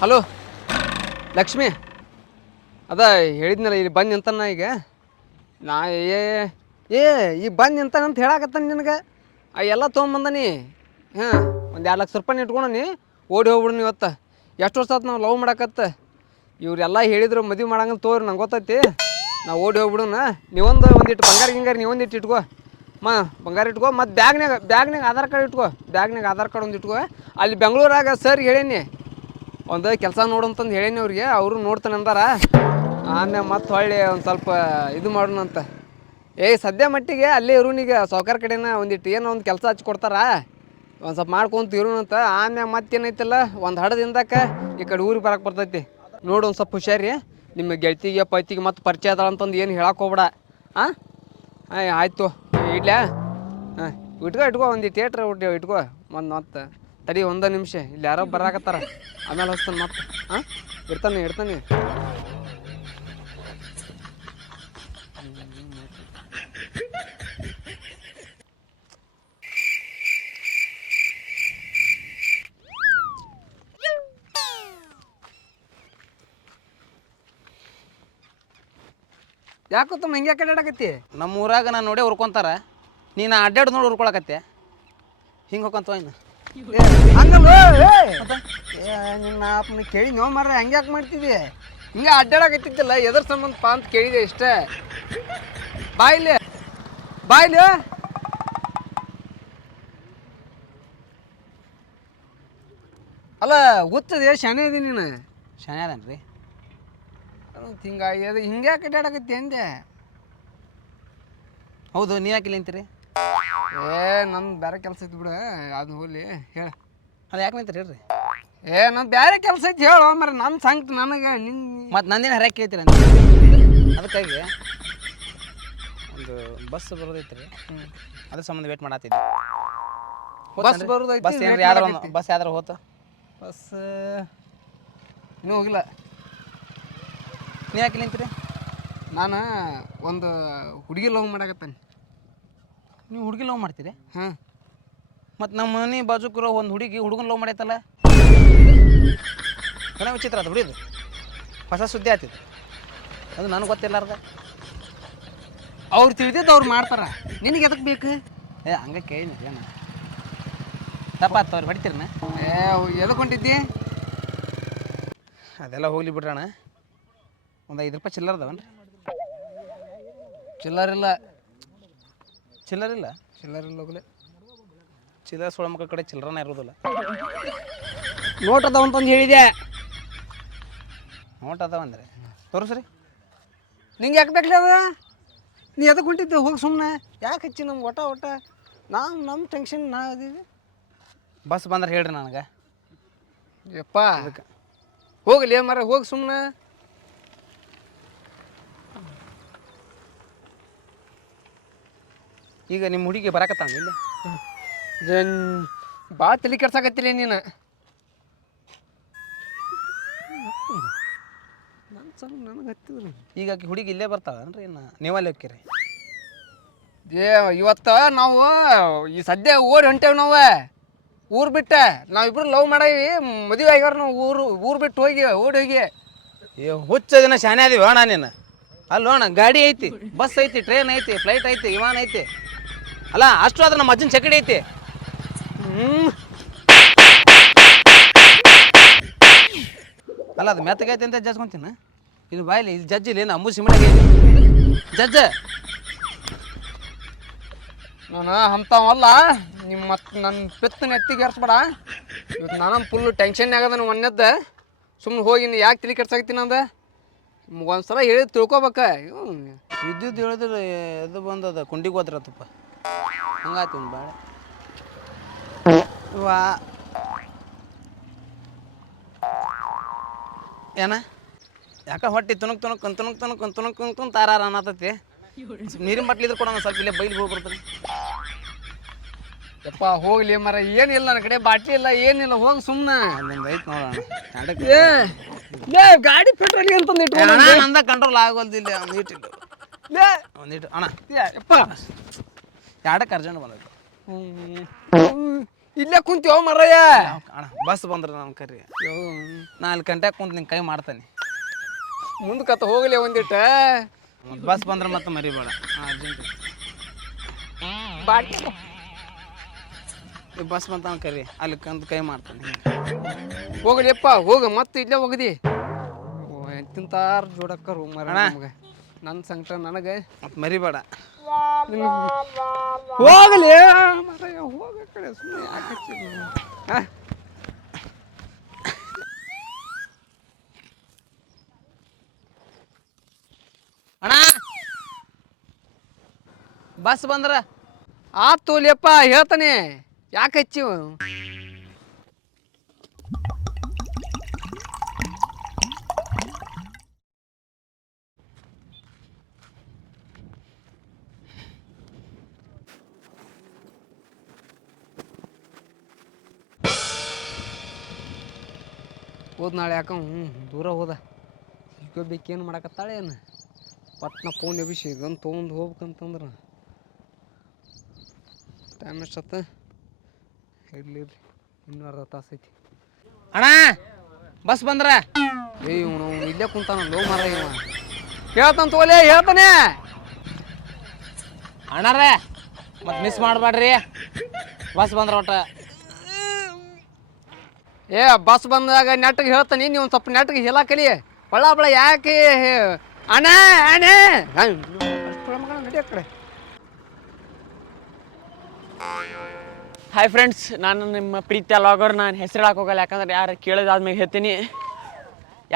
Hello, Lakshmi. ಅದ ಹೇಳಿದ್ನಲ್ಲ ಇಲ್ಲಿ ಬಂದು ನಿಂತಾನ ಈಗ? ನಾ ಏ ಏ ಈ ಬಂದು ನಿಂತಾನ ಅಂತ ಹೇಳಾಕತ್ತಾನ ನಿನಗೆ? ಆ ಎಲ್ಲ ತೊಗೊಂಬಂದನಿ ಹಾಂ, ಒಂದು ಎರಡು ಲಕ್ಷ ರೂಪಾಯಿ ಇಟ್ಕೊಂಡನಿ ಓಡಿ ಹೋಗ್ಬಿಡು ಇವತ್ತು. ಎಷ್ಟು ವರ್ಷ ಆತು ನಾವು ಲವ್ ಮಾಡಾಕತ್ತ? ಇವರೆಲ್ಲ ಹೇಳಿದ್ರು ಮದುವೆ ಮಾಡಂಗ ತೋರಿ, ನಂಗೆ ಗೊತ್ತೈತಿ. ನಾವು ಓಡಿ ಹೋಗ್ಬಿಡೋಣ. ನೀವೊಂದು ಒಂದಿಟ್ಟು ಬಂಗಾರ ಗಿಂಗಾರ ನೀವೊಂದಿಟ್ಟು ಇಟ್ಕೋ. ಮಾ, ಬಂಗಾರ ಇಟ್ಕೋ. ಮತ್ತು ಬ್ಯಾಗ್ನಾಗ ಬ್ಯಾಗ್ನಾಗ ಆಧಾರ್ ಕಾರ್ಡ್ ಇಟ್ಕೋ. ಬ್ಯಾಗ್ನಾಗ ಆಧಾರ್ ಕಾರ್ಡ್ ಒಂದು ಇಟ್ಕೋ. ಅಲ್ಲಿ ಬೆಂಗಳೂರಾಗ ಸರ್ ಹೇಳೀನಿ ಒಂದು ಕೆಲಸ ನೋಡಂತಂದು ಹೇಳೇನಿ ಅವ್ರಿಗೆ. ಅವರು ನೋಡ್ತಾನೆ ಅಂದಾರ. ಆಮೇಲೆ ಮತ್ತೆ ಹೊಳ್ಳಿ ಒಂದು ಸ್ವಲ್ಪ ಇದು ಮಾಡೋಣ ಅಂತ. ಏಯ್ ಸದ್ಯ ಮಟ್ಟಿಗೆ ಅಲ್ಲೇ ಇರುನಿಗೆ ಸಾವ್ಕಾರ ಕಡೆನ ಒಂದಿಟ್ಟು ಏನೋ ಒಂದು ಕೆಲಸ ಹಚ್ಚಿ ಕೊಡ್ತಾರ. ಒಂದು ಸ್ವಲ್ಪ ಮಾಡ್ಕೊಂತ ಇರೋಣಂತ ಆಮ್ಯಾಗ ಮತ್ತೇನೈತಲ್ಲ, ಒಂದು ಹಡದಿಂದಕ್ಕ ಈ ಕಡೆ ಊರಿಗೆ ಬರಕ್ಕೆ ಬರ್ತೈತಿ. ನೋಡು ಒಂದು ಸ್ವಲ್ಪ ಹುಷಾರಿ. ನಿಮ್ಮ ಗೆಳತಿಗೆ, ಪೈತಿಗೆ ಮತ್ತೆ ಪರಿಚಯ ಅದಳ ಅಂತಂದು ಏನು ಹೇಳಕ್ಕೆ ಹೋಗ್ಬೇಡ. ಹಾಂ ಆಯ್ ಆಯ್ತು. ಇಡ್ಲ್ಯಾ ಹಾಂ, ಇಟ್ಕೋ ಇಟ್ಕೋ ಒಂದು ಥಿಯೇಟ್ರ್ ಇಟ್ಕೋ. ಒಂದು ಮತ್ತೆ ತಡಿ ಒಂದ ನಿಮಿಷ. ಇಲ್ಲಿ ಯಾರೋ ಬರಾಕತ್ತಾರ. ಆಮೇಲೆ ಹಚ್ತಾನೆ ಮತ್ತೆ. ಹಾಂ ಇರ್ತಾನೆ ಇಡ್ತಾನೆ ಯಾಕೋ ತಮ್ಮ ಹಿಂಗೆ ಕಡೆ ನಮ್ಮ ಊರಾಗ ನಾನು ನೋಡೇ ಹುರ್ಕೊಂತಾರ ನೀನು ಅಡ್ಡಾಡ್ ನೋಡಿ ಹುರ್ಕೊಳಕತ್ತೆ ಹಿಂಗೆ ಹೋಗಂತ ಇನ್ನು ನಿನ್ನ ಅಪ್ಪನ ಕೇಳಿ ನೋ ಮಾರ ಹಂಗೆ ಯಾಕೆ ಮಾಡ್ತಿದ್ದಿ ಹಿಂಗೆ ಅಡ್ಡಾಡಕತ್ತಿದ್ದಿಲ್ಲ ಎದ್ರ ಸಂಬಂಧಪ್ಪ ಅಂತ ಕೇಳಿದೆ ಇಷ್ಟೇ ಬಾಯ್ಲಿ ಬಾಯ್ಲಿ. ಅಲ್ಲ ಗೊತ್ತದೆ ಶನಿ ಇದೀನಿ ನೀನು. ಶನಿ ಅದನ್ರಿ? ಹಿಂಗಾಗಿ ಅದು ಹಿಂಗೆ ಯಾಕೆ ಅಡ್ಡಾಡಕತ್ತಿ ಅಂದೆ. ಹೌದು, ನೀ ಯಾಕೆ ಇಲ್ಲಿ ನಿಂತೀರಿ? ಏ ನನ್ನ ಬೇರೆ ಕೆಲಸ ಇತ್ತು ಬಿಡು. ಅದು ಹೋಗ್ಲಿ ಹೇಳ. ಅದು ಯಾಕೆ ನಿಂತೀರಿ ಹೇಳ್ರಿ. ಏ ನಂದು ಬೇರೆ ಕೆಲಸ ಐತಿ ಹೇಳು ಮರ ನನ್ನ ಸಂಗತಿ ನನಗೆ ನಿನ್ ಮತ್ತು ನಂದೇನು ಹರ್ಯಾಕೆ ಕೇಳ್ತೀರ ಅಂತ. ಅದಕ್ಕಾಗಿ ಒಂದು ಬಸ್ ಬರೋದೈತೆ ರೀ ಅದ್ರ ಸಂಬಂಧ ವೇಟ್ ಮಾಡತ್ತಿದ್ದೆ ಬಸ್ ಬರೋದೈತಿ, ಬಸ್ ಏನ್ರಿ ಯಾವ್ದಾರ ಒಂದು ಬಸ್ ಯಾವ್ದಾರ ಹೋತ? ಬಸ್ ಇನ್ನೂ ಹೋಗಿಲ್ಲ. ನೀವು ಯಾಕೆ ನಿಂತೀರಿ ನಾನು ಒಂದು ಹುಡುಗಿ ಲವ್ ಮಾಡಾಕತ್ತಾನೆ. ನೀವು ಹುಡುಗಿ ಲವ್ ಮಾಡ್ತೀರಿ? ಹಾಂ. ಮತ್ತು ನಮ್ಮ ಮನೆ ಬಾಜುಕಿರೋ ಒಂದು ಹುಡುಗಿ ಹುಡುಗನ ಲವ್ ಮಾಡೈತಲ್ಲ? ಏನೋ ವಿಚಿತ್ರ ಅದು ಹುಡುಗಿದು ಹೊಸ ಸುದ್ದಿ ಆಯ್ತಿದ್ದು ಅದು ನನಗೆ ಗೊತ್ತಿಲ್ಲಾರ್ದ ಅವ್ರು ತಿಳಿದಿದ್ದು ಅವ್ರು ಮಾಡ್ತಾರ. ನಿನಗೆ ಎದಕ್ಕೆ ಬೇಕು? ಏ ಹಂಗೆ ಕೇಳಿ ಏನು. ತಪ್ಪಾತು ಅವ್ರು ಹೊಡಿತೀರಣ್ಣ ಏ ಎದಕ್ಕೆ ಹೊಂಟಿದ್ದಿ? ಅದೆಲ್ಲ ಹೋಗ್ಲಿ ಬಿಡ್ರಣ್ಣ. ಒಂದು ಐದು ರೂಪಾಯಿ ಚಿಲ್ಲರ್ ಇಲ್ಲ. ಚಿಲ್ಲರಿಲ್ಲ ಚಿಲ್ಲರ್ ಇಲ್ಲ? ಚಿಲ್ಲರಿಲ್ಲ ಹೋಗ್ಲಿ. ಚಿಲ್ಲರ್ ಸೋಳ ಮಕ್ಕಳ ಕಡೆ ಚಿಲ್ಲರನ ಇರೋದಿಲ್ಲ. ನೋಟ್ ಅದಾವ ಅಂತಂದು ಹೇಳಿದೆ ನೋಟ್ ಅದಾವಂದ್ರೆ ತೋರಿಸ್ರಿ. ನಿಂಗೆ ಯಾಕೆ ಬೇಕಲಿ ಅದ? ನೀ ಅದಕ್ಕೆ ಹೊಂಟಿದ್ದೆ? ಹೋಗಿ ಸುಮ್ಮನೆ ಯಾಕೆ ಹಚ್ಚಿ ನಮ್ಗೆ ಒಟ ಒಟ? ನಾವು ನಮ್ಮ ಟೆನ್ಷನ್ ನಾ ಅದೀವಿ ಬಸ್ ಬಂದ್ರೆ ಹೇಳ್ರಿ ನನಗೆ. ಯಪ್ಪ. ಹೋಗಲಿ ಮರ ಹೋಗಿ ಸುಮ್ಮನೆ ಈಗ ನಿಮ್ಮ ಹುಡುಗಿ ಬರಾಕತ್ತಾನ ಇಲ್ಲ? ಜನ್ ಭಾಳ ತಲೆ ಕೆಡ್ಸಾಕತ್ತಿಲ್ಲ ನೀನು? ನನ್ನ ಸಮ ನನಗೆ ಹತ್ತಿದ್ರು. ಈಗ ಆಕಿ ಹುಡುಗಿ ಇಲ್ಲೇ ಬರ್ತಾಳನ್ರಿ ಇನ್ನು? ನೀವಲ್ಲಿ ಹೋಕ್ಕಿರಿ. ಏ ಇವತ್ತು ನಾವು ಈ ಸದ್ಯ ಊರು ಹೊಂಟೇವ್ ನಾವು. ಊರು ಬಿಟ್ಟ ನಾವಿಬ್ರು ಲವ್ ಮಾಡೀವಿ ಮದುವೆ ಆಗ್ಯಾರ ನಾವು ಊರು ಊರು ಬಿಟ್ಟು ಹೋಗಿ ಓಡಿ ಹೋಗಿ. ಏ ಹುಚ್ಚ ದಿನ ಶಾನೆ ಅದೀವಿ ಅಣ್ಣ ನೀನು. ಅಲ್ಲಿ ಅಣ್ಣ ಗಾಡಿ ಐತಿ ಬಸ್ ಐತಿ ಟ್ರೈನ್ ಐತಿ ಫ್ಲೈಟ್ ಐತಿ ವಿಮಾನ ಐತಿ. ಅಲ್ಲ ಅಷ್ಟು ಆದ್ರೆ ನಮ್ಮ ಅಜ್ಜನ ಚಕಡಿ ಐತಿ. ಹ್ಮ್. ಅಲ್ಲ ಅದು ಮೆತ್ತಗೈತಿ ಅಂತ ಜಜ್ಕೊಂತೀನಿ ಇದು ಬಾಯಿಲಿ ಇದು ಜಜ್ಜಿ ಇಲ್ಲಿ ಅಂಬು ಸಿಮಣಿ ಜಜ್ಜ. ನಾನು ಅಂಥವಲ್ಲ ನಿಮ್ಮ ಮತ್ತೆ ನನ್ನ ಪೆತ್ತ ನೆತ್ತಿಗೆ ಏರ್ಸ್ಬೇಡ. ಇವತ್ತು ನಾನು ಫುಲ್ ಟೆನ್ಷನ್ ಆಗದ ಮೊನ್ನೆದ್ದ ಸುಮ್ಮನೆ ಹೋಗಿ ನೀ ಯಾಕೆ ತಿಳಿ ಕೆಡ್ಸಾಕ್ತೀನಿ ಅಂದ ಒಂದ್ಸಲ ಹೇಳಿ ತಿಳ್ಕೊಬೇಕ. ವಿದ್ಯುತ್ ಹೇಳಿದ್ರೆ ಇದು ಬಂದದ ಕುಂಡಿಗೆ ಹೋದ್ರತ್ತಪ್ಪ ಹಂಗಾಯ್ತು ಒಂದು ಬಾಳೆ ವಾ. ಏನ? ಯಾಕ ಹೊಟ್ಟಿ ತುಣುಕ್ ತುಣುಕ್ ತುಣುಕ್ ತುಣುಕ್ ತುಣುಕ್ ತುಣುಕ್ ತಾರಾರ ಅನ್ನತತಿ? ನೀರಿನ ಬಟ್ಲಿ ಇದ್ರೆ ಕೊಡೋಣ ಸ್ವಲ್ಪ ಇಲ್ಲೇ ಬೈಲ್ ಹೋಗಿ ಬರ್ತಾನೆ ಯಪ್ಪ ಹೋಗ್ಲಿ ಮರ ಏನಿಲ್ಲ ನನ್ನ ಕಡೆ ಬಾಟ್ಲಿ ಇಲ್ಲ ಏನಿಲ್ಲ ಹೋಗಿ ಸುಮ್ಮನೆ ಅಲ್ಲೊಂದು ಐತ್ ನೋಡೋಣ ಗಾಡಿ ಪೆಟ್ರೋಲ್ ನಂದ ಕಂಟ್ರೋಲ್ ಆಗೋದಿಲ್ಲ ಒಂದಿಟ್ಟು ಒಂದಿಟ್ಟು ಅಣ್ಣ. ಯಪ್ಪ. ಎರಡಕ್ಕೆ ಅರ್ಜೆಂಟ್ ಬಂದೈತೆ. ಇಲ್ಲೇ ಕುಂತೀವ ಮರಯ್ಯ ಅಣ್ಣ ಬಸ್ ಬಂದ್ರೆ ನಾನು ಕರಿ. ನಾಲ್ಕು ಗಂಟೆಗೆ ಕುಂತು ನಿಂಗೆ ಕೈ ಮಾಡ್ತಾನೆ. ಮುಂದಕ್ಕತ್ತ ಹೋಗ್ಲಿ ಒಂದಿಟ್ಟ. ಬಸ್ ಬಂದ್ರೆ ಮತ್ತೆ ಮರಿಬೇಡ. ಅರ್ಜೆಂಟ್. ಬಾಟಿ ಬಸ್ ಬಂತ ಕರಿ. ಅಲ್ಲಿ ಕಂದು ಕೈ ಮಾಡ್ತಾನೆ. ಹೋಗ್ಲಿಯಪ್ಪ ಹೋಗ ಮತ್ತೆ ಇಲ್ಲೇ ಹೋಗದಿ. ಎಂತಿಂತಾರ ಜೋಡಕ್ಕ ಮರ ಮರಣ ನಮ್ಗೆ. ನನ್ನ ಸಂಕಟ ನನಗೆ ಮತ್ತೆ ಮರಿಬೇಡ. ಹೋಗಲಿ ಹೋಗ ಕಡೆ ಸುಮ್ಮನೆ ಯಾಕೆ? ಅಣ್ಣ! ಬಸ್ ಬಂದ್ರ? ಆತ್ ತೋಲಿಯಪ್ಪ ಹೇಳ್ತಾನೆ. ಯಾಕೆ ಹಚ್ಚಿವ? ಹೋದ್ ನಾಳೆ ಯಾಕ ಹ್ಞೂ ದೂರ ಹೋದ. ಬೇಕೇನು ಮಾಡಕತ್ತಾಳೆ ಏನು? ಪಟ್ನ ಫೋನ್ ಎಬಿಸಿ ಇದನ್ನು ತೊಗೊಂಡು ಹೋಗ್ಬೇಕಂತಂದ್ರೆ. ಟೈಮ್ ಎಷ್ಟತ್ತ ಇರ್ಲಿ ಇರ್ಲಿ. ಇನ್ನೂ ಅರ್ಧ ತಾಸು ಐತಿ. ಅಣ್ಣ ಬಸ್ ಬಂದ್ರ? ಏಯ್ ಇವನು ಇಲ್ಲೇ ಕುಂತಾನ ಲೋ ಮರ ಇವ ಹೇಳ್ತಾನ ತೋಲೆ ಹೇಳ್ತಾನೆ. ಅಣ್ಣಾರೇ ಮತ್ತೆ ಮಿಸ್ ಮಾಡಬೇಡ್ರಿ ಬಸ್ ಬಂದ್ರ ಒಟ್ಟ. ಏ, ಬಸ್ ಬಂದಾಗ ನೆಟ್ಗೆ ಹೇಳ್ತಾನೆ, ನೀವು ಸ್ವಲ್ಪ ನೆಟ್ಗೆ ಹೇಳ ಕಲಿ ಬಳ ಬಳ ಯಾಕೆ? ಅಣ್ಣ ಅಣ್ಣ. ಹಾಯ್ ಫ್ರೆಂಡ್ಸ್ ನಾನು ನಿಮ್ಮ ಪ್ರೀತಿಯ ಲಾಗರ್ ನಾನು ಹೆಸರು ಹೋಗಲ್ಲ, ಯಾಕಂದ್ರೆ ಯಾರು ಕೇಳೋದಾದ್ಮೇಲೆ ಹೇಳ್ತೀನಿ.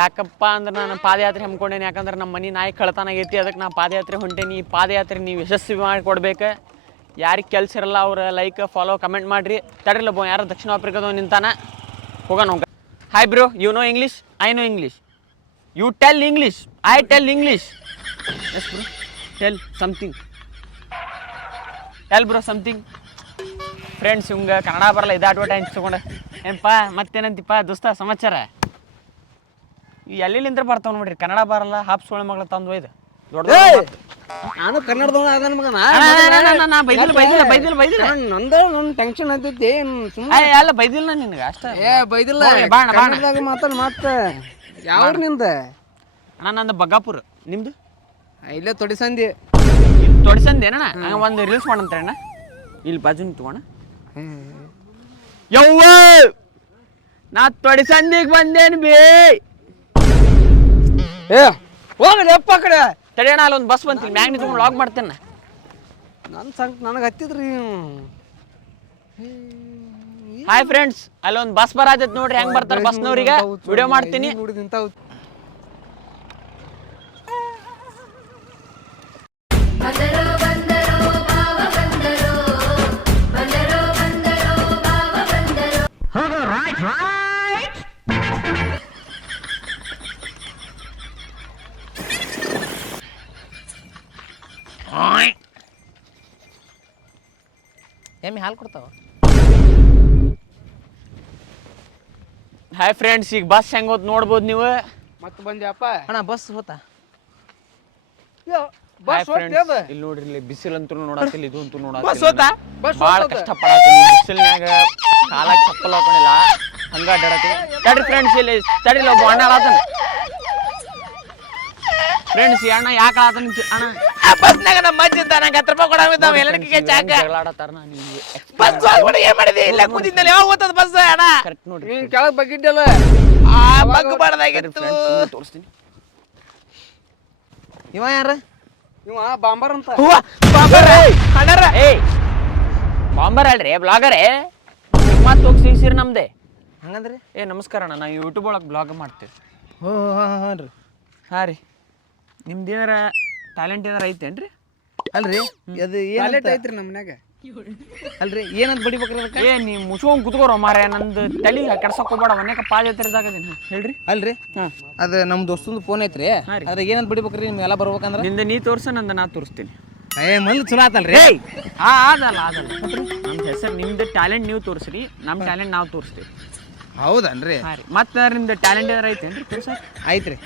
ಯಾಕಪ್ಪ ಅಂದ್ರೆ ನಾನು ಪಾದಯಾತ್ರೆ ಹಮ್ಮಿಕೊಂಡೇನಿ ಯಾಕಂದ್ರೆ ನಮ್ಮ ಮನೆ ನಾಯಿ ಕಳ್ತನ ಆಗೈತಿ, ಅದಕ್ಕೆ ನಾನು ಪಾದಯಾತ್ರೆ ಹೊಂಟೇನಿ. ಈ ಪಾದಯಾತ್ರೆ ನೀವು ಯಶಸ್ವಿ ಮಾಡಿಕೊಡ್ಬೇಕು. ಯಾರಿಗೆ ಕೆಲಸ ಇರಲ್ಲ, ಅವ್ರ ಲೈಕ್ ಫಾಲೋ ಕಮೆಂಟ್ ಮಾಡಿರಿ. ತಡಿಲ್ಲ ಬೋ ಯಾರು ದಕ್ಷಿಣ ಆಫ್ರಿಕಾದವ್ ನಿಂತಾನ. ಹೋಗೋಣ ಹೋಗ. Hi bro you know English I know English you tell English I tell English yes bro tell something tell bro something friends ಇವಂಗ Kannada ಬರಲ್ಲ, ಇದು ಅಡ್ವರ್ಟೈಸ್ ತಗೊಂಡ. ಏನಪ್ಪ ಮತ್ತೇನಂತಿಪ್ಪ ದೋಸ್ತ ಸಮಾಚಾರ? ಎಲ್ಲಿಂದ್ರೆ ಎಲ್ಲಿಂದ ಬರ್ತಾವ ನೋಡ್ರಿ, ಕನ್ನಡ ಬರಲ್ಲ ಹಾಫ್ ಸೋಳ ಮಗಳ ತಂದು ಒಯ್ದು ನಾನು ಕನ್ನಡದವ ಅದನ್ನ ಮಗನ? ಬೈದಿಲ್ಲ ಬೈದಿಲ್ಲ ಬೈದಿಲ್ಲ ಬೈದಿಲ್ಲ. ನಂದ ನನ್ನ ಟೆನ್ಷನ್ ಆಗ್ತೈತಿ ಸುಮ್ಮನೆ ಅಲ್ಲ ಬೈದಿಲ್ಲ ನಿನಗೆ ಅಷ್ಟೇ. ಏ ಬೈದಿಲ್ಲ. ಹೋಗ್ಲಿ, ಬಾ ಅಣ್ಣ, ಬಾ ಅಣ್ಣ. ಕನ್ನಡದಾಗ ಮಾತಾಡ್ ಮತ್ತ ಯಾವ ನಿಂದ? ಅಣ್ಣ ನಂದು ಬಗ್ಗಾಪುರ. ನಿಮ್ದು? ಇಲ್ಲೇ ತೊಡಿಸಂದಿ ತೊಡಿಸಂದಿ ಹಂಗ ಒಂದು ರೀಲ್ಸ್ ಮಾಡಂತ ಅಣ್ಣ. ಇಲ್ಲಿ ಬಾಜು ನಿಂತ್ಕೋಣ ಯವ್ವ! ನಾ ತೊಡಿಸಂದಿಗೆ ಬಂದೇನು ಬೇ? ಏ ಹೋಗಲಿ ಅಪ್ಪ ಕಡೆ. ತಡಿಯೋಣ ಅಲ್ಲೊಂದು ಒಂದು ಬಸ್ ಬಂತಿಲ್ಲ ಮ್ಯಾಗ್ ನಿಂತ್ಕೊಂಡು ಲಾಗ್ ಮಾಡ್ತೇನೆ. ನನ್ನ ಸಂಕ್ ನನಗೆ ಹತ್ತಿದ್ರಿ ಹಾಯ್ ಫ್ರೆಂಡ್ಸ್ ಅಲ್ಲೊಂದು ಬಸ್ ಬರತೈತಿ ನೋಡ್ರಿ ಹೆಂಗ್ ಬರ್ತಾರೆ ಬಸ್ನವ್ರಿಗೆ ವಿಡಿಯೋ ಮಾಡ್ತೀನಿ. ಬಂದರೋ ಬಂದರೋ ಭಾವ ಬಂದರೋ ಬಂದರೋ ಬಂದರೋ ಭಾವ ಬಂದರೋ ಎಮ್ಮೆ ಹಾಲು ಕೊಡ್ತಾವ. ಹಾಯ್ ಫ್ರೆಂಡ್ಸ್ ಈಗ ಬಸ್ ಹೆಂಗ್ ಹೋದ್ ನೋಡ್ಬೋದು ನೀವು? ಮತ್ತೆ ಬಂದ್ಯಪ್ಪ ಅಣ್ಣ ಬಸ್ ಹೋತಾ? ಹಾಯ್ ಬಸ್ ಫ್ರೆಂಡ್ಸ್ ಇಲ್ಲಿ ನೋಡ್ರಿ ಇಲ್ಲಿ ಬಿಸಿಲಂತೂ ನೋಡತ್ತಿಲ್ಲ ಇದು ಅಂತೂ ಬಸ್ ಹೋತಾ? ಬಸ್ ಭಾಳ ಹೋಗ್ತದ. ಕಷ್ಟ ಪಡತ್ತೀನಿ ಬಿಸಿಲ್ನ್ಯಾಗ ಕಾಲಾಗ ಚಪ್ಪಲ್ ಹಾಕೊಂಡಿಲ್ಲ ಹಂಗ ಅಡ್ಡಾಡತ್ತೀನಿ ತಡ್ರಿ ಫ್ರೆಂಡ್ಸ್ ಇಲ್ಲಿ ತಡಿಲ್ಲ ಒಬ್ಬ ಅಣ್ಣ ಆತನ. ಫ್ರೆಂಡ್ಸ್ ಈ ಅಣ್ಣ ಯಾಕೆ ಆತನ ಅಣ್ಣ. ಬಸ್ನಾಗ ನಮ್ಮ ಅಜ್ಜಿ ಅಂತ ನಂಗೆ ಹತ್ತು ರೂಪಾಯಿ ಕೊಡಾವಿದ್ದಾವ ಎಲ್ಲರಿಗೆ ಚಾಕ ಜಗಳಾಡತ್ತಾರ ನಿಮ್ಗೆ ಬಸ್ ಒಳಗಡೆ ಏನ್ ಮಾಡಿದೆ? ಇಲ್ಲ ಕೂತಿದ್ದಲ್ಲಿ ಯಾವಾಗ ಹೋಗ್ತದ ಬಸ್ ಅಣ್ಣ? ಕರೆಕ್ಟ್ ನೋಡ್ರಿ ನೀನ್ ಕೆಳಗ್ ಬಗ್ಗಿದ್ದಲ್ಲ ಆ ಬಗ್ ಬಾರ್ದಾಗಿತ್ತು ತೋರಿಸ್ತೀನಿ. ಇವ ಯಾರ? ಇವ ಬಾಂಬರ್ ಅಂತ. ಹೂವ ಅಣ್ಣಾರ ಏಯ್! ಬಾಂಬರ್ ಅಲ್ರಿ ಬ್ಲಾಗರೇ? ಮತ್ತೆ ಹೋಗಿ ಸಿಗ್ಸಿರಿ ನಮ್ದೆ. ಹಂಗಂದ್ರೆ? ಏ ನಮಸ್ಕಾರ ಅಣ್ಣ ನಾವು ಯೂಟ್ಯೂಬ್ ಒಳಗೆ ಬ್ಲಾಗ್ ಮಾಡ್ತೀವಿ. ಹ್ಞೂ ಹಾಂ ಹಾಂ ರೀ ಹಾಂ ರೀ ನಿಮ್ದು ಏನಾರ ಟ್ಯಾಲೆಂಟ್ ಏನಾರ ಐತೇನ್ರಿ? ಅಲ್ರಿ ಅದು ಟ್ಯಾಲೆಂಟ್ ಏನಂತ ಐತ್ರಿ ನಮ್ಮ ಮನ್ಯಾಗ. ಅಲ್ರಿ ಏನಂತ ಬಡಿಬೇಕ್ರಿ ಅದಕ್ಕೆ? ಏ ನೀ ಮುಚ್ಕೊಂಡ್ ಕುತ್ಕೋರೋ ಮಾರ ನಂದು ತಲಿ ಕೆಡ್ಸಕ್ ಹೋಗ್ಬೇಡ ಮನ್ಯಾಗ ಪಾದಯಾತ್ರೆದಾಗ ಅದೀನಿ ಹೇಳ್ರಿ. ಅಲ್ರಿ ಅದು ನಮ್ಮ ದೋಸ್ತಂದು ಫೋನ್ ಐತ್ರಿ. ಅದ್ರಾಗ ಏನಂತ ಬಡಿಬೇಕ್ರಿ ನಿಮ್ಗೆಲ್ಲ ಬರ್ಬೇಕಂದ್ರ? ನಿಂದ ನೀ ತೋರ್ಸ ನಂದ ನಾ ತೋರಿಸ್ತೀನಿ. ಏ ಮಂದಿ ಚಲೋ ಆತಲ್ರಿ. ಹಾ ಅದಲ್ಲ ಅದಲ್ಲ ನಮ್ಮ ಹೆಸರು ನಿಮ್ದು ಟ್ಯಾಲೆಂಟ್ ನೀವು ತೋರಿಸ್ರಿ ನಮ್ಮ ಟ್ಯಾಲೆಂಟ್ ನಾವು ತೋರಿಸ್ತೀವಿ. ಹೌದನ್ರಿ. ಹಾಂ ರೀ. ಮತ್ತೆ ನಿಮ್ದು ಟ್ಯಾಲೆಂಟ್ ಏನಾರ ಐತೇನ್ರಿ? ತೋರ್ಸ. ಆಯ್ತ್ರಿ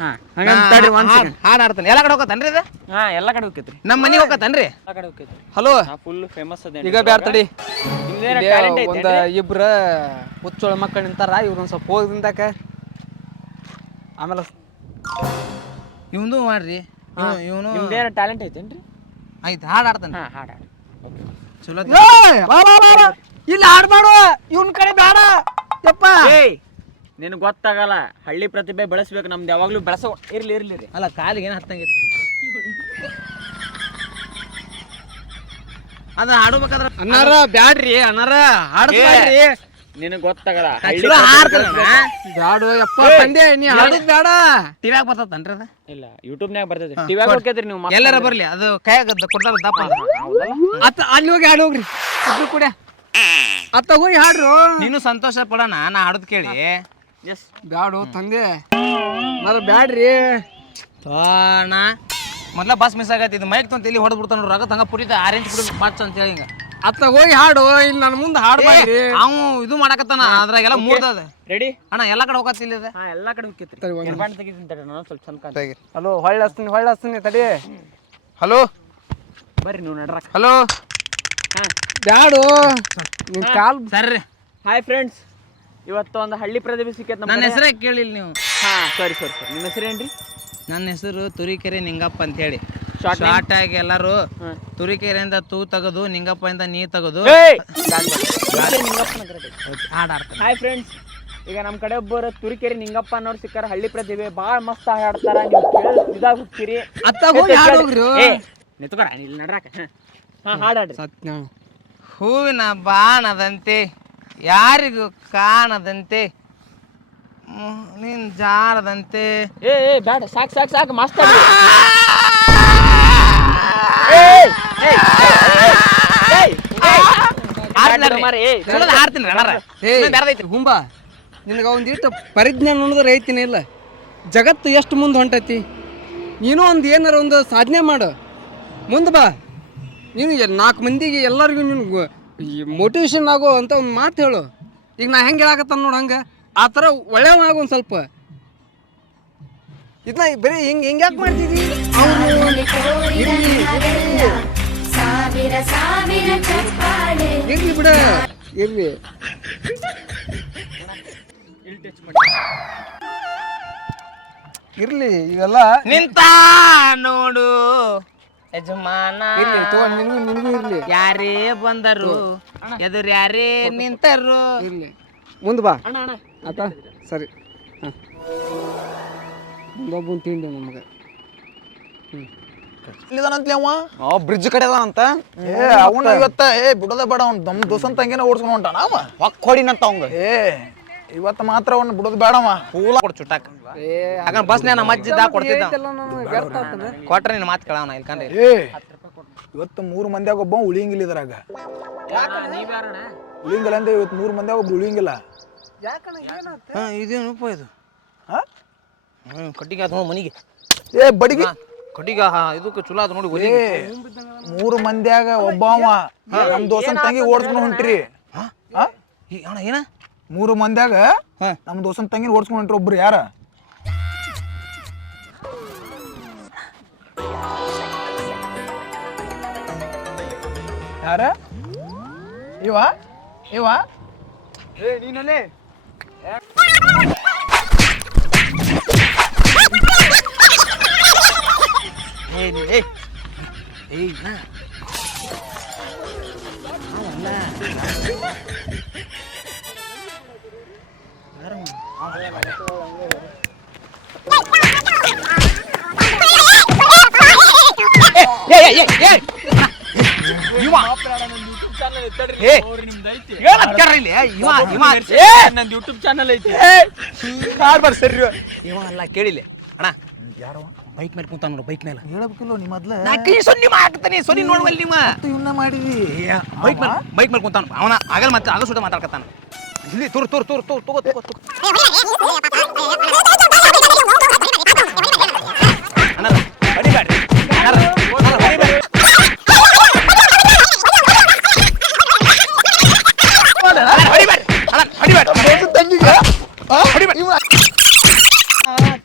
ಹಾಡು ಆಡ್ತಾನೆ ಎಲ್ಲ ಕಡೆ ಹೋಗತ್ತನ್ರಿ ಇದು? ಹಾ ಎಲ್ಲಾ ಕಡೆ ಹೋಗ್ತೈತ್ರಿ. ನಮ್ಮ ಮನೆಗೆ ಹೋಗತ್ತನ್ರಿ? ಎಲ್ಲ ಕಡೆ ಹೋಗ್ತೈತ್ರಿ. ಹಲೋ? ಫುಲ್ ಫೇಮಸ್ ಅದೇ ಈಗ ಬ್ಯಾಡ ತಡಿ. ಒಂದ್ ಇಬ್ರ ಹುಚ್ಚೋಳ ಮಕ್ಕಳು ನಿಂತಾರ ಇವ್ರೊಂದ್ ಸ್ವಲ್ಪ ಹೋಗದಿಂದಾಕ ಆಮೇಲೆ ಇವಂದು ಮಾಡ್ರಿ. ಇವನು ನಿಮ್ದೇನ ಟ್ಯಾಲೆಂಟ್ ಐತೇನ್ರಿ? ಆಯ್ತು ಹಾಡ್ ಆಡ್ತಾನೆ ಹಾ ಹಾಡ ಚಲೋ ಇಲ್ಲ ಆಡ್ಬಾಡು ಇವನ್ ಕಡೆ ಬೇಡ ಯಪ್ಪ. ಏಯ್ ನಿನಗೆ ಗೊತ್ತಾಗಲ್ಲ. ಹಳ್ಳಿ ಪ್ರತಿಭೆ ಬೆಳೆಸ್ಬೇಕು ನಮ್ದು ಯಾವಾಗ್ಲೂ ಬೆಳೆಸೋ ಇರ್ಲಿ ಇರ್ಲಿ ರೀ. ಅಲ್ಲ ಕಾಲಿಗೆ ಏನು ಹತ್ತಂಗಿತ್ತು ಅದ ಹಾಡಬೇಕಾದ್ರ ಅನ್ನಾರ ಬ್ಯಾಡ್ರಿ ಅನ್ನಾರ ಹಾಡ್ರಿ ನಿನ್ ಗೊತ್ತಾಗಲ್ಲ. ಹಳ್ಳಿ ಬ್ಯಾಡು ಯಪ್ಪ ತಂದೆ ನೀ ಆಡೋದ್ ಬೇಡ ಟಿವ್ಯಾಗ ಬರ್ತದನ್ರಿ ಅದ? ಇಲ್ಲ ಯೂಟ್ಯೂಬ್ನಾಗ ಬರ್ತೈತಿ ಟಿವ್ಯಾಗ ಹೋಗ್ತೈತ್ರಿ ನೀವು ಎಲ್ಲಾರ ಬರ್ಲಿ ಅದು ಕೈಯಾಗ ಕೊಡ್ತಾರ ದಪ್ಪ ಅದು. ಅತ್ತ ಅಲ್ಲಿ ಹೋಗಿ ಹಾಡ್ ಹೋಗ್ರಿ. ಇಬ್ರು ಕೂಡ ಅತ್ತ ಹೋಗಿ ಹಾಡ್ರು. ನೀನು ಸಂತೋಷ ಪಡೋಣ ನಾ ಹಾಡೋದ್ ಕೇಳಿ. ಬ್ಯಾಡು ತಂದೆ. ಮರ ಬ್ಯಾಡ್ರಿ. ತೋಣ. ಮೊದ್ಲ ಬಸ್ ಮಿಸ್ ಆಗತ್ತೆ ಇದು ಮೈಕ್ ತಂತ ಇಲ್ಲಿ ಹೊಡೆದ್ ಬಿಡ್ತಾನ ರಗತ್ ತಂಗ ಪುರಿತ ಆರೆಂಜ್ ಪುರಿ ಮಾಡ್ಸ ಅಂತ ಹೇಳಿ ಹಿಂಗ. ಅತ್ತ ಹೋಗಿ ಹಾಡು ಇಲ್ಲಿ ನನ್ನ ಮುಂದೆ ಹಾಡ್ಬಾಡ್ರಿ ಅವ್ ಇದು ಮಾಡಕತ್ತಾನ ಅದ್ರಾಗೆಲ್ಲ ಮೂರ್ದದ ರೆಡಿ ಅಣ್ಣ ಎಲ್ಲಾ ಕಡೆ ಹೋಗತ್ತ ಇಲ್ಲಿ ಹಾ ಎಲ್ಲಾ ಕಡೆ ತೆಗಿತೀನಿ ತಡ್ರಿ ನಾನು ಸ್ವಲ್ಪ ಚಂದ ಹಲೋ ಹೊಳ್ಳಿ ಹಸ್ತೀನಿ ಹೊಳ್ಳಿ ಹಸ್ತೀನಿ ತಡಿ. ಹಲೋ? ಬರ್ರಿ ನೀವು ನಡ್ರಕ್ ಹಲೋ? ಹಾ. ಬ್ಯಾಡು? ನಿನ್ ಕಾಲ್ ಸರ್ರಿ ಹಾಯ್ ಫ್ರೆಂಡ್ಸ್ ಇವತ್ತು ಒಂದು ಹಳ್ಳಿ ಪ್ರತಿಭೆ ಸಿಕ್ಕೈತೆ ನನ್ನ ಹೆಸರೇ ಕೇಳಿಲ್ಲ ನೀವು. ಹಾ ಸರಿ ಸರಿ ಸರ್. ನಿಮ್ಮ ಹೆಸರೇನ್ರಿ ನನ್ನ ಹೆಸರು ತುರಿಕೆರೆ ನಿಂಗಪ್ಪ ಅಂತ ಹೇಳಿ. Short name? ಶಾರ್ಟ್ ಆಗಿ ಎಲ್ಲರೂ. ತುರಿಕೆರೆಯಿಂದ ತೂ ತೆಗೆದು ನಿಂಗಪ್ಪಯಿಂದ ನೀ ತೆಗೆದು. ಹಾಯ್ ಫ್ರೆಂಡ್ಸ್ ಈಗ ನಮ್ಮ ಕಡೆ ಒಬ್ಬರು ತುರಿಕೆರೆ ನಿಂಗಪ್ಪ ಅನ್ನೋರು ಸಿಕ್ಕಾರ ಹಳ್ಳಿ ಪ್ರತಿಭೆ ಭಾಳ ಮಸ್ತ್ ಹಾಡ್ತಾರ ನೀವು ಕೇಳಿ ಇದಾಗ ಹೋಗ್ತೀರಿ ಹೋಗಿ ಇಲ್ಲಿ ನಡ್ರಾಕ. ಹಾ ಹಾಡಾಡ್ರಿ ಸತ್ಯ ಹೂವಿನ ಬಾಣದಂತೆ ಯಾರಿಗೂ ಕಾಣದಂತೆ ನೀನ್ ಜಾರದಂತೆ ಏ ಏ ಬೇಡ ಸಾಕು ಸಾಕು ಸಾಕು ಮಸ್ತ್? ಹುಂಬ ನಿನಗೆ ಒಂದಿಷ್ಟು ಪರಿಜ್ಞಾನ ಅನ್ನೋದ್ರ ಐತಿನ ಇಲ್ಲ. ಜಗತ್ತು ಎಷ್ಟು ಮುಂದೆ ಹೊಂಟೈತಿ? ನೀನು ಒಂದು ಏನಾರ ಒಂದು ಸಾಧನೆ ಮಾಡು. ಮುಂದೆ ಬಾ. ನೀನು ನಾಲ್ಕು ಮಂದಿಗೆ ಎಲ್ಲರಿಗೂ ನೀನು ಮೋಟಿವೇಶನ್ ಆಗೋ ಅಂತ ಒಂದು ಮಾತು ಹೇಳು. ಈಗ ನಾ ಹೆಂಗೆ ಹೇಳಾಕತ್ತಾನ ನೋಡು ಹಂಗೆ? ಆ ಥರ ಒಳ್ಳೆಯವ ಆಗು ಒಂದು ಸ್ವಲ್ಪ. ಇದನ್ನ ಬರೀ ಹಿಂಗೆ ಹಿಂಗೆ ಯಾಕೆ ಮಾಡ್ತಿದ್ವಿ ಇರ್ಲಿ ಬಿಡ. ಇರ್ಲಿ. ಇರ್ಲಿ, ಇವೆಲ್ಲ ನಿಂತ ನೋಡು. ಯಜಮಾನ. ಇರ್ಲಿ ತಗೋ ನಿನಗೂ ನಿನಗೂ ಇರ್ಲಿ. ಯಾರೇ ಬಂದರು ಎದುರು ಯಾರೇ ನಿಂತರು. ಇರ್ಲಿ. ಮುಂದೆ ಬಾ. ಅಣ್ಣ ಅಣ್ಣ. ಆತ ಸರಿ. ಹಾಂ. ಮುಂದೊಬ್ಬನ ತಿಂಡಿ ನಮಗೆ. ಅವ ಬ್ರಿಡ್ಜ್ ಕಡೆ ಅದಾನಂತ. ಏ ಅವನ ಇವತ್ತ ಏ ಬಿಡೋದೇ ಬೇಡ ಅವ್ನು. ದಮ್ ದೋಸನ್ ಹಂಗೇನ ಓಡಿಸ್ಕೊಂಡು ಹೊಂಟಾನ ಅವ. ಹೊಕ್ ಹೊಡಿನಂತ ಅವಂಗ. ಏ ಇವತ್ತು ಮಾತ್ರ ಅವ್ನ ಬಿಡೋದು ಬೇಡವ. ಪೂಲ ಕೊಡ್ ಚುಟ್ಟಾಕ ಯಾಕಂದ್ರೆ ಬಸ್ ನಮ್ಮ ಮಜ್ಜಿದ ಕೊಡ್ತಿದ್ದ. ಕೊಟ್ರೆ ನಿನ್ನ ಮಾತು ಕೇಳವನ ಇಲ್ಕಂದ್ರೆ ಏ ಇವತ್ತು ಮೂರು ಮಂದಿಯಾಗ ಒಬ್ಬ ಉಳಿಯಂಗಿಲ್ಲ ಇದ್ರಾಗ. ಉಳಿಯಂಗಿಲ್ಲ ಅಂದ್ರೆ ಇವತ್ತು ಮೂರು ಮಂದಿಯಾಗ ಒಬ್ಬ ಉಳಿಯಂಗಿಲ್ಲ. ಹಾ ಇದೇನಪ್ಪ ಇದು? ಹಾ? ಹ್ಮ್ ಕಟ್ಟಿಗೆ ಅದು ಮನಿಗೆ. ಏ ಬಡಿಗೆ. ಕಟ್ಟಿಗೆ ಹಾ ಇದಕ್ಕೆ ಚಲೋ ಅದು ನೋಡಿ ಏ ಮೂರು ಮಂದಿಯಾಗ ಒಬ್ಬ ಅವ. ನಮ್ ದೋಸ್ತನ ತಂಗಿ ಓಡಿಸ್ಕೊಂಡು ಹೊಂಟ್ರಿ. ಹಾ? ಅಣ್ಣ ಏನ? ಮೂರು ಮಂದಿಯಾಗ ನಮ್ಮ ದೋಸ್ತನ ತಂಗಿನ ಓಡಿಸ್ಕೊಂಡ್ರು ಒಬ್ರು ಯಾರ? ಯಾರ? ಇವ? ಇವ? ಏಯ್ ನೀ- ಏಯ್ ಏಯ್ ನಾ ನಂದು ಯೂಟ್ಯೂಬ್ ಚಾನಲ್ ಐತಿ ಇವ ಅಲ್ಲ ಕೇಳಿಲ್ಲ ಅಣ್ಣ ಬೈಕ್ ಮೇಲೆ ಕುಂತ ನೋಡು ಬೈಕ್ ಮೇಲೆ ಹೇಳ್ಬೇಕಿಲ್ಲ ನಿಮ್ಮ ಮೊದ್ಲ ಸೊನ್ನಿ ಹಾಕ್ತಾನೆ ಸೊನ್ನಿ ನೋಡುವಲ್ಲಿ ನಿಮ್ಮ ಇವನ್ನ ಮಾಡಿದಿ ಬೈಕ್ ಮೇಲೆ ಬೈಕ್ ಮೇಲೆ ಕುಂತಾನ ಅವನ ಆಗಲ್ ಮತ್ತೆ ಆಗಲ್ ಸುತ್ತ ಮಾತಾಡ್ಕತ್ತಾನ ಇಲ್ಲಿ ತುರ್ ತುರ್ ತುರ್ ತುರ್ ತಗೋ ತಗೋ ತಗೋ.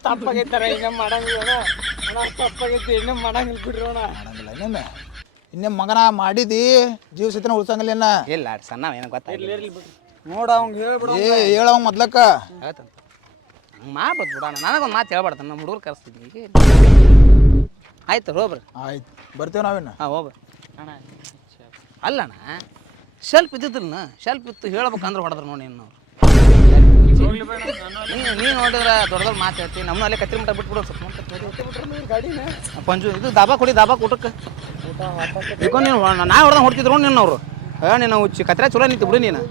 ತಪ್ಪಾಗೈತಾರ ಈಗ ಮಾಡಂಗಿಲ್ಲ ತಪ್ಪಾಗೈತಿ ಇನ್ನೂ ಮಾಡಂಗಿಲ್ಲ ಬಿಡ್ರಿ ಅಣ್ಣ ಮಾಡಂಗಿಲ್ಲ ಇನ್ನೊಮ್ಮೆ. ಇನ್ನೇ ಮಗನ ಮಾಡಿದಿ ಜೀವ ಉಳ್ಸಂಗಿಲ್ಲ ಇನ್ನ. ಇಲ್ಲ ಸಣ್ಣ ಏನ ಗೊತ್ತಾಗಿಲ್ಲ ನೋಡ ಅವ್ನ್ ಹೇಳ್ಬಿಡು ಏ ಹೇಳವ್ ಮೊದ್ಲಕ್ಕ. ಹೇಳ್ತಂತ. ಹಂಗೆ ಮಾಡ್ಬೋದು ಬಿಡೋಣ ನನಗೊಂದು ಮಾತು ಹೇಳ್ಬಾರ್ದು. ನಮ್ಮ ಹುಡುಗರು ಕರೆಸ್ತಿದ್ವಿ. ಈಗ ಆಯ್ತು ಹೋಗ್ರಿ ಆಯ್ತು. ಬರ್ತೇವೆ ನಾವಿನ್ನ? ಹಾಂ ಹೋಗ್ರಿ ಅಣ್ಣ ಅಲ್ಲಣ್ಣ ಶೆಲ್ಪ್ ಇದ್ದಿದ್ರನ್ನ ಶೆಲ್ಪ್ ಇತ್ತು ಹೇಳ್ಬೇಕಂದ್ರೆ ಹೊಡೆದ್ರು ನೋಡಿ ಇನ್ನು ನೀನು ನೀನು ನೋಡಿದ್ರೆ ದೊಡ್ಡ ದೊಡ್ಡ ಮಾತು ಹೇಳ್ತಿ. ನಮ್ಮನ್ನ ಅಲ್ಲೇ ಕತ್ರಿ ಮಟ್ಟ ಬಿಟ್ಬಿಡು ಸ್ವಲ್ಪ ಪಂಜು ಇದು ದಾಬಾ ಕೊಡಿ ದಾಬಾ ಊಟಕ್ಕೆ. ಇಕೋ ನೀನು ನಾ ಹೊಡೆದ ಹೊಡ್ತಿದ್ರು ನಿನ್ನವರು ಏ ನೀನು ಹುಚ್ಚಿ ಕತ್ರೆ ಚಲೋ ನಿಂತು ಬಿಡು ನೀನು.